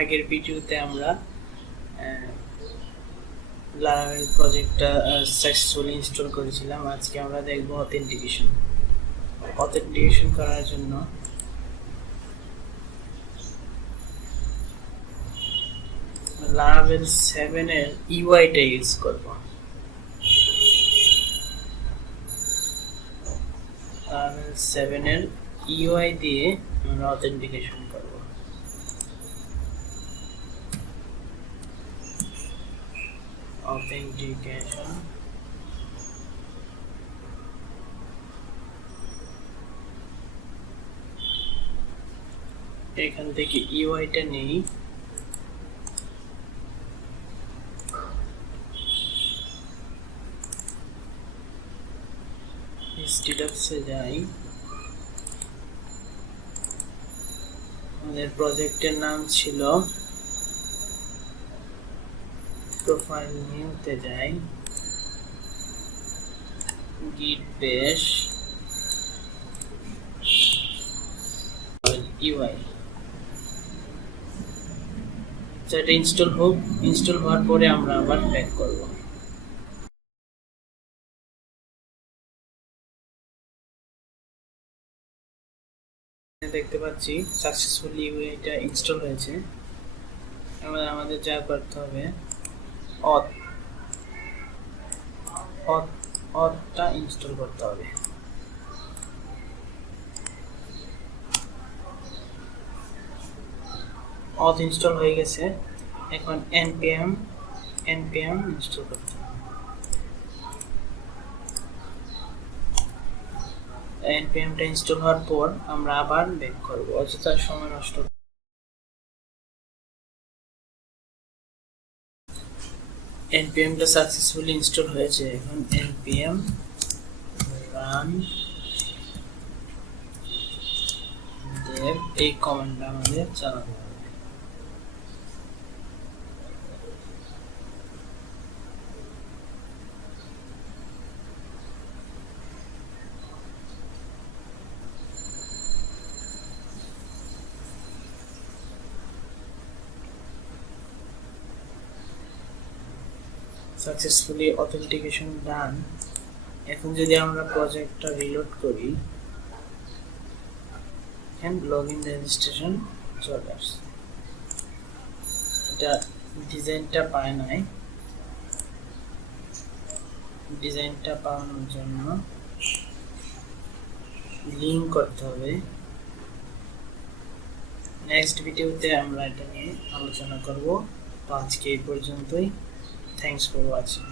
আগের ভিডিওতে আমরা Laravel প্রজেক্টটা সাকসেসফুলি ইনস্টল করেছিলাম। আজকে আমরা দেখব অথেন্টিকেশন করার জন্য Laravel 7 এর ইউআইটা ইউজ করব। Laravel 7 এর ইউআই দিয়ে আমরা অথেন্টিকেশন করব। Authentication এখান থেকে ইউআইটা নেই, স্ট্যাটাসে যাই। আমাদের প্রজেক্টের নাম ছিল, প্রোফাইল নিউতে যাই, git bash UI। সেটা ইনস্টল হোক, ইনস্টল হওয়ার পরে আমরা আবার ব্যাক করব। দেখতে পাচ্ছি সাকসেসফুলি ইউআইটা ইনস্টল হয়েছে। আমাদের যা করতে হবে, অথটা ইনস্টল করতে হবে। অথ ইনস্টল হয়ে গেছে, এখন npm ইনস্টল করতে হবে। npmটা ইনস্টল হওয়ার পর আমরা আবার ব্যাক করব, অযথা সময় নষ্ট। npmটা সাকসেসফুলি ইনস্টল হয়েছে। এখন npm run dev এই কমান্ডটা আমাদের চালাতে হবে। সাকসেসফুলি অথেন্টিকেশন ডান। এখন যদি আমরা প্রজেক্টটা রিলোড করি, এন্ড লগইন রেজিস্ট্রেশন চলে আসছে। এটা ডিজাইনটা পায় নাই। ডিজাইনটা পাওয়ানোর জন্য লিঙ্ক করতে হবে। নেক্সট ভিডিওতে আমরা এটা নিয়ে আলোচনা করব। তো আজকে এই পর্যন্তই। Thanks for watching.